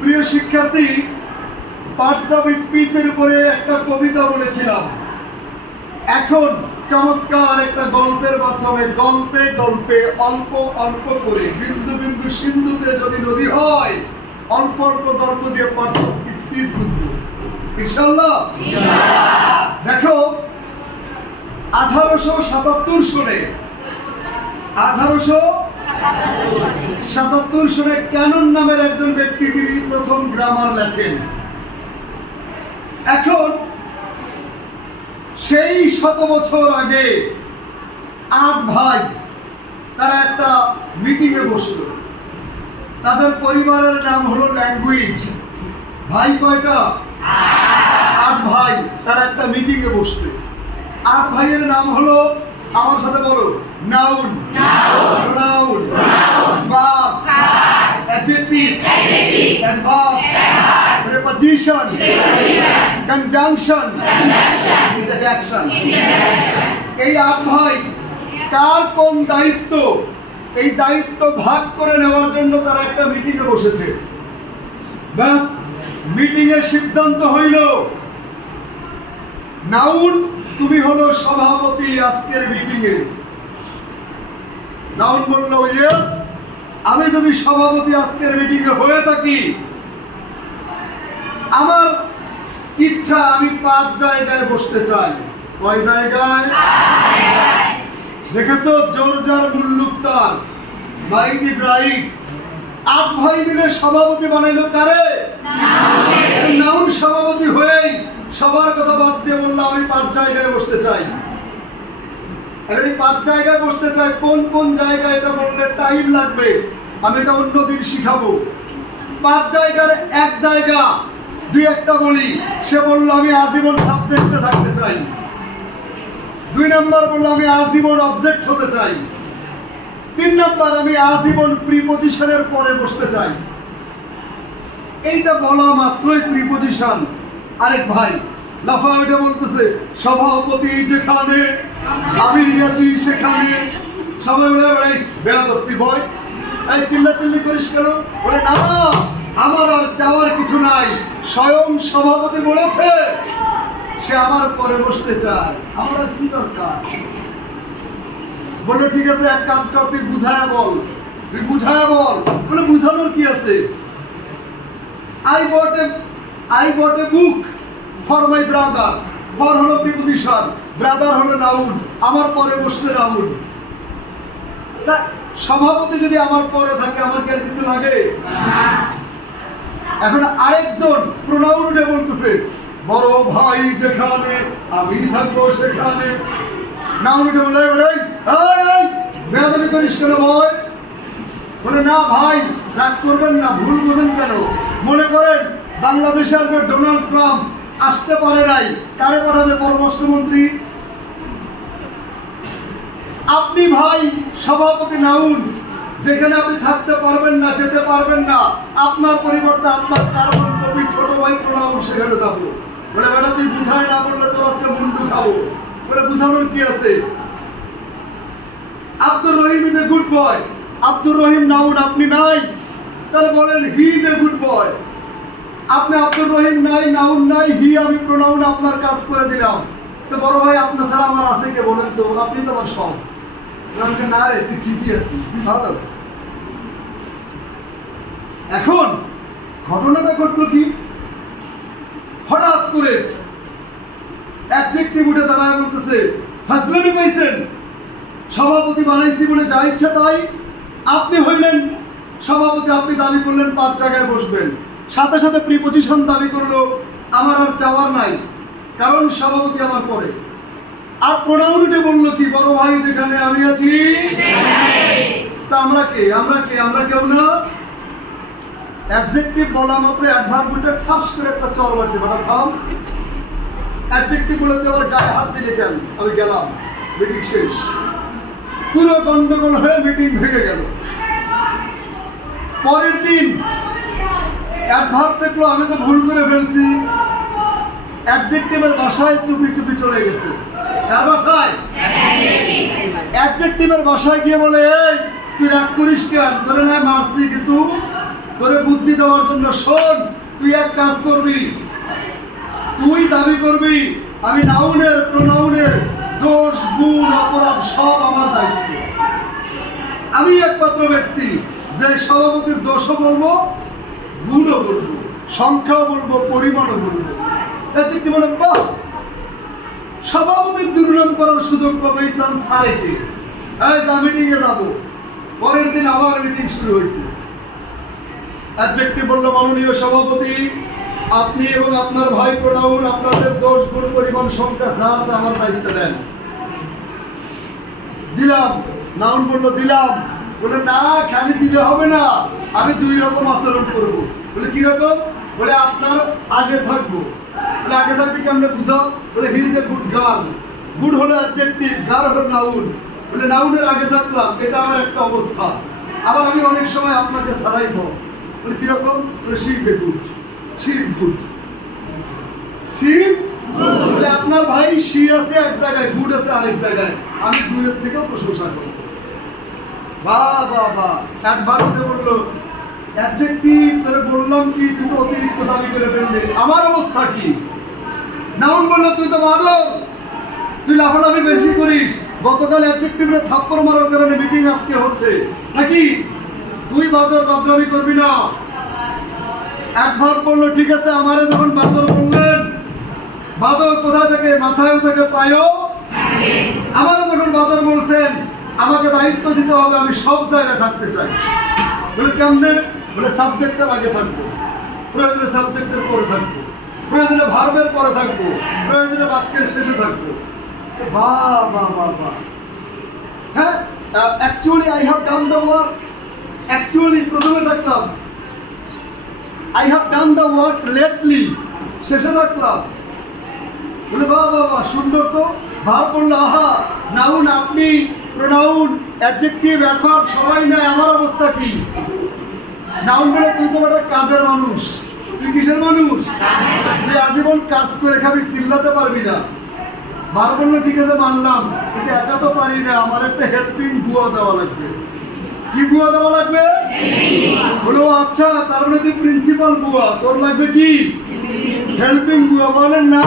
প্রিয় শিক্ষার্থী, parts of স্পিচের উপরে একটা কবিতা বলেছিলাম। এখন চমৎকার একটা গল্পের মাধ্যমে গল্পে গল্পে অল্প অল্প করে বিন্দু বিন্দু সিন্ধুতে যদি নদী হয়, অল্প অল্প গল্প দিয়ে পার্টস অফ স্পিচ বুঝবো ইনশাআল্লাহ। দেখো 1877 সনে ক্যানন নামের একজন ব্যক্তি তিনি প্রথম গ্রামার লেখেন। এখন সেই 100 বছর আগে 8 ভাই তারা একটা মিটিংয়ে বসলো। তাদের পরিবারের নাম হলো ল্যাঙ্গুয়েজ। ভাই কয়টা? 8 ভাই তারা একটা মিটিংয়ে বসবে। 8 ভাইয়ের নাম হলো, আমার সাথে বলো, noun, pronoun, verb, adjective, adverb, preposition, conjunction, interjection. এই 8 ভাই কার কোন দায়িত্ব, এই দায়িত্ব ভাগ করে নেওয়ার জন্য তারা একটা মিটিংয়ে বসেছে। ব্যাস, মিটিংয়ে সিদ্ধান্ত হইল, নাউন তুমি হলো সভাপতি আজকের মিটিংয়ে। নাউন বলল, ইয়েস, আমি যদি সভাপতি আজকের মিটিংয়ে হয়ে থাকি, আমার ইচ্ছা আমি 5 জায়গায় বসতে চাই। কয় জায়গায়? দেখেছো, জোর যার মুল্লুক তার, রাইট ইজ রাইট। 8 ভাই মিলে সভাপতি বানাইলো কারে? নাউন সভাপতি হয়েই সবার কথা বাদ দিয়ে বললো আমি 5 জায়গায় বসতে চাই। আর এই 5 জায়গায় বসতে চাই, কোন কোন জায়গায় এটা বললে টাইম লাগবে, আমি এটা অন্যদিন শিখাবো। 5 জায়গার এক জায়গা 2-1টা বলি। সে বললো আমি আজীবন সাবজেক্টে থাকতে চাই। 2 নাম্বার বললো আমি আজীবন অবজেক্ট হতে চাই। 3 নাম্বার আমি আজীবন প্রিপজিশনের পরে বসতে চাই। এইটা বলা মাত্রই প্রিপজিশন আরেক ভাই লাফা ওইটা বলতেছে, সভাপতি যেখানে আমি আছি সেখানে। সবাই বলে বেয়াদব তুই বয়, এই চিল্লাচিল্লি করিস কেন? বলে না, আমার আর যাওয়ার কিছু নাই, স্বয়ং সভাপতি বলেছে সে আমার পরে বসতে চায়, আমার আর কি দরকার। বললো ঠিক আছে, এক কাজ কর, তুই বুঝায়া বল। বলে বুঝানোর কি আছে? I bought a book for my brother. For হলো প্রিপজিশন, ব্রাদার হলো নাউন, আমার পরে বসতে নাউন। সভাপতি যদি আমার পরে থাকে, আমার কি আর কিছু লাগে? এখন আরেকজন প্রোনাউন উঠে বলতেছে, বড় ভাই যেখানে আমি থাকবো সেখানে। নাউন উঠে বলে বেয়াদবি করিস কেন ভয়? বলে না ভাই, রাগ করবেন না, ভুল বোঝেন কেন? মনে করেন বাংলাদেশে আসবে ডোনাল্ড ট্রাম্প, আসতে পারে নাই, কারে পাঠাবে? পররাষ্ট্রমন্ত্রী। আপনি ভাই সভাপতি নাউন, যেখানে আপনি থাকতে পারবেন না, যেতে পারবেন না, আপনার পরিবর্তে আপনার কার্বন কপি ছোট ভাই প্রোনাউন সেখানে যাবো। বলে বেটা তুই বুঝায় না বললে তোর আজকে মুন্ডু খাবো। বলে বুঝানোর কি আছে? Abdur Rahim is a good boy. Abdur Rahim noun, আপনি নাই, তাহলে বলেন হি ইজ এ গুড বয়। আপনি আব্দুর রহিম নাই, নাউন নাই, হি আমি প্রোনাউন, আপনার কাজ করে দিলাম। তো বড় ভাই আপনার ছাড়া আমার আছে কে বলেন তো? আপনি তো আমার সব। না রে, তুই ঠিকই আছিস, ভালো। এখন ঘটনাটা ঘটলো কি, হঠাৎ করে অ্যাডজেক্টিভ উঠে দাঁড়ায় বলতেছে, ফাজলামি পাইছেন, সভাপতি বানাইছি বলে যা ইচ্ছা তাই। আপনি হইলেন সভাপতি, আপনি দাবি করলেন 5 জায়গায় বসবেন, সাথে সাথে প্রিপজিশন দাবি করলো আমার আর যাওয়ার নাই, কারণ সভাপতি আমার পরে। আর প্রোনাউন উঠে বললো কি, বড় ভাই যেখানে আমি আছি। তা আমরা কে? আমরা কেউ না। অ্যাডজেক্টিভ বলা মাত্র অ্যাডভার্ব উঠে ঠাস করে একটা চর মারছে, বাটা থাম। অ্যাডজেক্টিভ বলতে আবার গায়ে হাত দিলে কেন? আমি গেলাম, মিটিং শেষ। পুরো গন্ডগোল হয়ে মিটিং ভেঙে গেল। পরের দিন অ্যাডভার্ব দেখলো আমি তো ভুল করে ফেলছি, অ্যাডজেক্টিভের ভাষায় চুপি চুপি চলে গেছে। কার ভাষায়? অ্যাডজেক্টিভের ভাষায় গিয়ে বলে, এই তুই রাগ করিস কেন? ধরে না মারছি, কিন্তু তোরে বুদ্ধি দেওয়ার জন্য। শোন, তুই এক কাজ করবি, তুই দাবি করবি আমি নাউনের প্রোনাউনের দোষ গুণ অপরাধ সব আমার দায়িত্ব। আমি একমাত্র ব্যক্তি যে সভাপতির দোষও বলবো, গুণও বলবো, সংখ্যাও বলবো, পরিমাণও বলবো। একটি বলে বাহ, সভাপতির দুর্নাম করার সুযোগ পাবো, এই চান্স আরেকটি। মিটিংয়ে যাবো। পরের দিন আবার মিটিং শুরু হয়েছে। অ্যাডজেক্টিভ বলল, মাননীয় সভাপতি, আপনি এবং আপনার ভাই প্রোনাউন আপনাদের দোষ গুণ পরিমাণ সংখ্যা যা আছে আমার দায়িত্ব দেন। দিলাম। নাউন বলল দিলাম। বলে না, খালি দিলে হবে না, আমি দুই রকম আচরণ করব। বলে কি রকম? বলে আপনার আগে থাকবো। বলে আগে থাকবে কেমনে বুঝাও? বলে he is a good girl. Good হলো অ্যাডজেক্টিভ, গার্ল হলো নাউন। বলে নাউনের আগে থাকলাম, এটা আমার একটা অবস্থা। আবার আমি অনেক সময় আপনাকে ছাড়াই বস। বলে কিরকম? বলে she is a good, she is good, she is. বলে আপনার ভাই শি আছে এক জায়গায়, গুড আছে আরেক জায়গায়, আমি দুইয়ের থেকেও প্রশংসা করব। বাহ বাহ বাহ। একবার উঠে বললো, অ্যাডজেক্টিভ তোরে বললাম কি, তুই তো অতিরিক্ত দাবি করে ফেললি, আমার অবস্থা কি? নাউন বললো, তুই তো বাদর, তুই লাফালাফি বেশি করিস। গতকাল অ্যাডজেক্টিভে থাপ্পড় মারার কারণে মিটিং আজকে হচ্ছে নাকি? তুই বাদর, বাদরামি করবি না। একবার বললো, ঠিক আছে, আমারে যখন বাদর বললেন, বাদর কোথায় থেকে? মাথায়ও থেকে পায়ও। আমারও যখন বাদর বলছেন, আমাকে দায়িত্ব দিতে হবে, আমি সব জায়গায় থাকতে চাই। বলে কেমনে? বলে সাবজেক্টের আগে থাকবো, প্রয়োজনে সাবজেক্টের পরে থাকবো, প্রয়োজনে ভার্বের পরে থাকবো, প্রয়োজনে বাক্যের শেষে থাকবো। বাহ বাহ বাহ বাহ। হ্যাঁ, actually I have done the work. Actually প্রথমে থাকলাম, I have done the work lately, শেষে থাকলাম। বলে বাহ বাহ বাহ, সুন্দর তো। ভাব বললো, আহা, নাউন আপনি, প্রোনাউন, অ্যাডজেক্টিভ, অ্যাডভার্ব সবাই নাই, আমার অবস্থা কি? নাউন বলে, তুই তো একটা কাজের মানুষ। তুই কিসের মানুষ? তুই আজীবন কাজ করে খাবি, চিল্লাতে পারবি না। ভাব বললো, ঠিক আছে মানলাম, কিন্তু একা তো পারি না, আমার একটা হেল্পিং বুয়া দেওয়া লাগবে। কি বুয়া দেওয়া লাগবে? বলো আচ্ছা, তার মানে তুই প্রিন্সিপাল বুয়া, তোর লাগবে কি? হেল্পিং বুয়া। বলে না,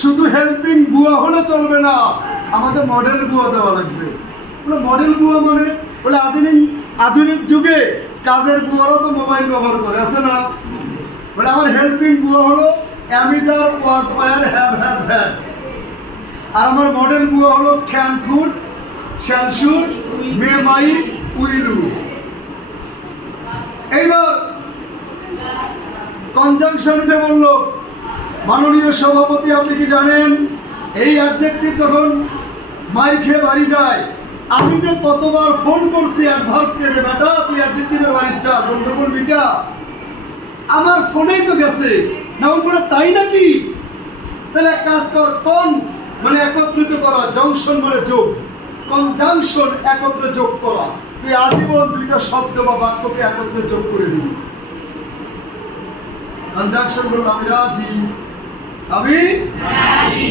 শুধু হেল্পিং বুয়া হলে চলবে না, আমাকে মডেল বুয়া দেওয়া লাগবে। বলে মডেল বুয়া মানে? বলে আধুনিক যুগে কাজের বুয়ারও তো মোবাইল ব্যবহার করে, আছে না? বলে আমার হেল্পিং বুয়া হলো am is are, was, were, have, have, have. আর আমার মডেল বুয়া হলো can, could, shall, should, may, might, will, will. এইবার কনজাংশনটা বললো, মাননীয় সভাপতি, আপনি কি জানেন এই অ্যাডজেক্টিভ যখন মাই খেয়ে বাড়ি যায়, আমি যে কতবার ফোন করছি অ্যাডভার্বকে, যে বেটা তুই অ্যাডজেক্টিভের বাড়ি যা, গন্ডগোল মিটা, আমার ফোনেই তো গেছে। নাউন বলে, তাই নাকি? তাহলে এক কাজ কর, কন মানে একত্রিত করা, জংশন মানে যোগ, কনজাংশন একত্রে যোগ করা। তুই আজীবন দুইটা শব্দ বা বাক্যকে একত্রে যোগ করে দিবি। কনজাংশন বলল, আমি রাজি, আমি রাজি।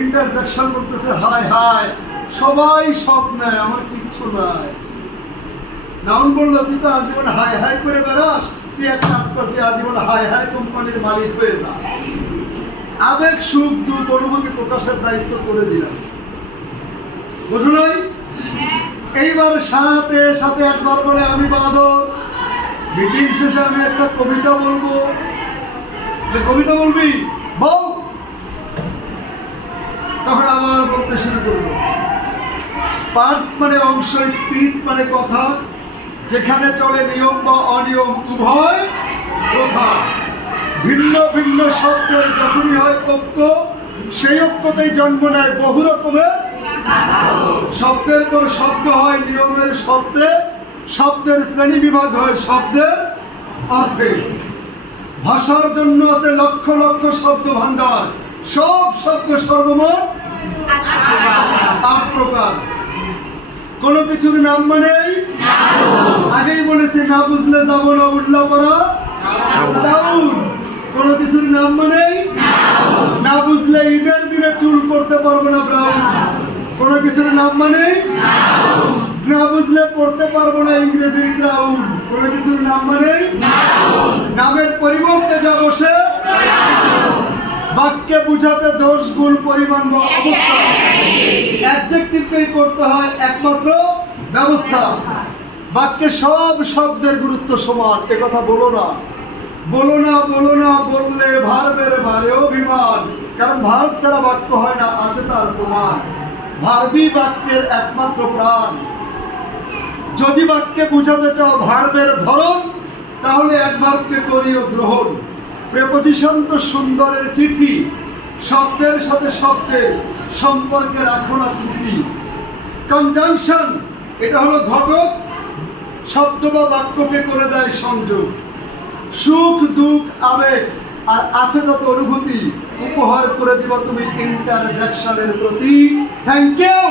ইন্টারজেকশন বলতেছে, হাই হাই, সবাই সব নেয়, আমার কিচ্ছু নাই। নাউন বললো, তুই তো আজীবন হাই হাই করে বেড়াস, তুই এক কাজ কর, তুই আজীবন হাই হাই কোম্পানির মালিক হয়ে যা। আবেগ, সুখ, দুঃখ, অনুভূতি প্রকাশের দায়িত্ব করে দিলাম। বুঝো নাই? এইবার সাথে সাথে একবার বলে, আমি বাদর, মিটিং শেষে আমি একটা কবিতা বলবো। কবিতা বলবি? বল। তখন আবার বলতে শুরু করবো। পার্টস মানে অংশ, স্পিচ মানে কথা, যেখানে চলে নিয়ম বা অনিয়ম উভয় প্রথা। ভিন্ন ভিন্ন শব্দের যখনই হয় ঐক্য, সেই ঐক্যতেই জন্ম নেয় বহু রকমের শব্দের পর শব্দ হয় নিয়মের শব্দে, শব্দের শ্রেণী বিভাগ হয় শব্দের অর্থে। ভাষার জন্য আছে লক্ষ লক্ষ শব্দ ভান্ডার, সব শব্দ সর্বমোট 8 প্রকার। কোন কিছুর নাম মানেই, আগেই বলেছি, না বুঝলে যাব না উল্লাপাড়া টাউন। কোন কিছুর নাম মানেই, না বুঝলে ঈদের দিনে চুল করতে পারবো না ব্রাউন। কোন কিছুর নাম মানেই, না বুঝলে পড়তে পারবো না ইংরেজির ক্রাউন। কোনো কিছুর নাম মানে নামের পরিবর্তে যা বসে বাক্যে বুঝাতে দোষ গুণ পরিমাণ বা অবস্থা অ্যাডজেক্টিভকেই করতে হয় একমাত্র ব্যবস্থা। বাক্যে সব শব্দের গুরুত্ব সমান, এ কথা বলো না বলো না বলো না, বললে ভার্বের ভারে অভিমান। কারণ ভার্ব ছাড়া বাক্য হয় না, আছে তার প্রমাণ। ভার্বই বাক্যের একমাত্র প্রাণ। যদি বাক্যে বুঝাতে চাও ভার্বের ধরন, তাহলে অ্যাডভার্বকে করিও গ্রহণ। প্রেপোজিশন তো সুন্দরের চিঠি, শব্দের সাথে শব্দের সম্পর্কে রাখো না ত্রুটি। কনজাংশন এটা হলো ঘটক, শব্দ বা বাক্যকে করে দেয় সংযোগ। সুখ দুঃখ আবেগ আর আছে যত অনুভূতি উপহার করে দিবা তুমি ইন্টারজেকশনের প্রতি। Thank you.